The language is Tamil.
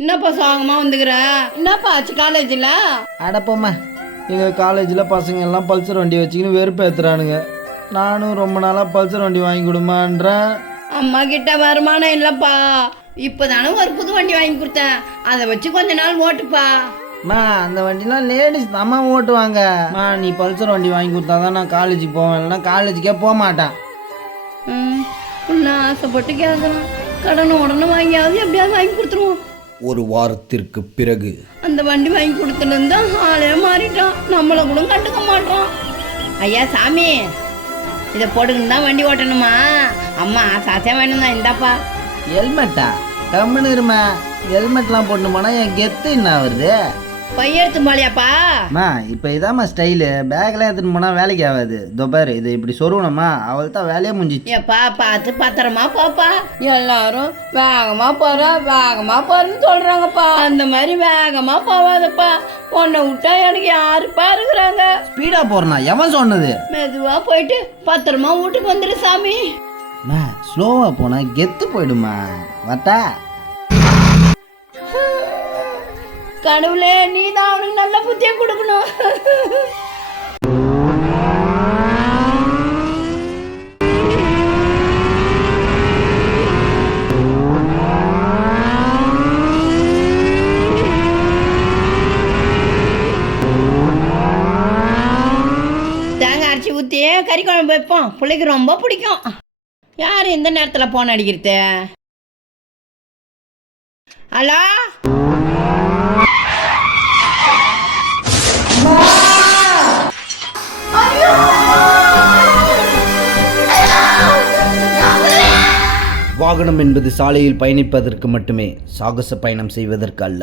என்னப்பா சாகமா வந்துக்கிற? என்னப்பா ஆச்சு காலேஜில் அடப்போம்மா எங்கள் காலேஜில் பசங்க எல்லாம் பல்சர் வண்டி வச்சுக்கின்னு வெறுப்பேற்றுறானுங்க நானும் ரொம்ப நாளாக பல்சர் வண்டி வாங்கி கொடுமான்றேன். அம்மா கிட்ட வருமானம் இல்லைப்பா. இப்போதானே ஒரு புது வண்டி வாங்கி கொடுத்தேன். அதை வச்சு கொஞ்ச நாள் ஓட்டுப்பா. மா அந்த வண்டிலாம் லேடிஸ் தாம்மா ஓட்டுவாங்க. மா நீ பல்சர் வண்டி வாங்கி கொடுத்தா தான் நான் காலேஜுக்கு போவேன். இல்லைன்னா காலேஜுக்கே போக மாட்டேன் ம் ஆசைப்பட்டு கேட்குறான் கடன் உடனே வாங்கியாவது எப்படியாவது வாங்கி கொடுத்துருவோம். ஒரு வாரத்திற்கு பிறகு. அந்த வண்டி வாங்கி கொடுத்துலேருந்து ஆளே மாறிட்டான். நம்மளை கூட கண்டுக்க மாட்டான். ஐயா சாமி இதை போட்டுக்கிட்டு தான் வண்டி ஓட்டணுமா? அம்மா சாச்சா வேணும் தான் இந்தாப்பா. ஹெல்மெட்டா? கம்முன்னு இருமா. ஹெல்மெட்லாம் போட்டு போனால் என் கெத்து என்ன வருது பையெடுத்து போலியாப்பா அம்மா இப்போ இதாம்மா ஸ்டைலு பேக்லாம் எடுத்துன்னு போனால் வேலைக்கு ஆகாது. இதோ பாரு இது இப்படி சொருவணுமா அவள் தான் வேலையே முடிஞ்சிச்சு. ஏப்பா பார்த்து பத்திரமா போப்பா. எல்லாரும் வேகமா போற வேகமா போறேன்னு சொல்றாங்கப்பா. அந்த மாதிரி வேகமா போவாதப்பா. உன்னை விட்டா எனக்கு யாருப்பா இருக்கிறாங்க? ஸ்பீடாக போகிறனா எவன் சொன்னது? மெதுவா போயிட்டு பத்திரமா வீட்டுக்கு வந்துரு சாமி. அம்மா ஸ்லோவாக போனால் கெத்து போயிடுமா வட்டா. கடவுளே நீ தான் அவனுக்கு நல்ல புத்தியை கொடுக்கணும். தேங்காய் அரைச்சி ஊற்றி கறி குழம்பு வைப்போம். பிள்ளைக்கு ரொம்ப பிடிக்கும். யார் இந்த நேரத்தில் போன் அடிக்கிறது? ஹலோ வாகனம் என்பது சாலையில் பயணிப்பதற்கு மட்டுமே சாகச பயணம் செய்வதற்கு அல்ல.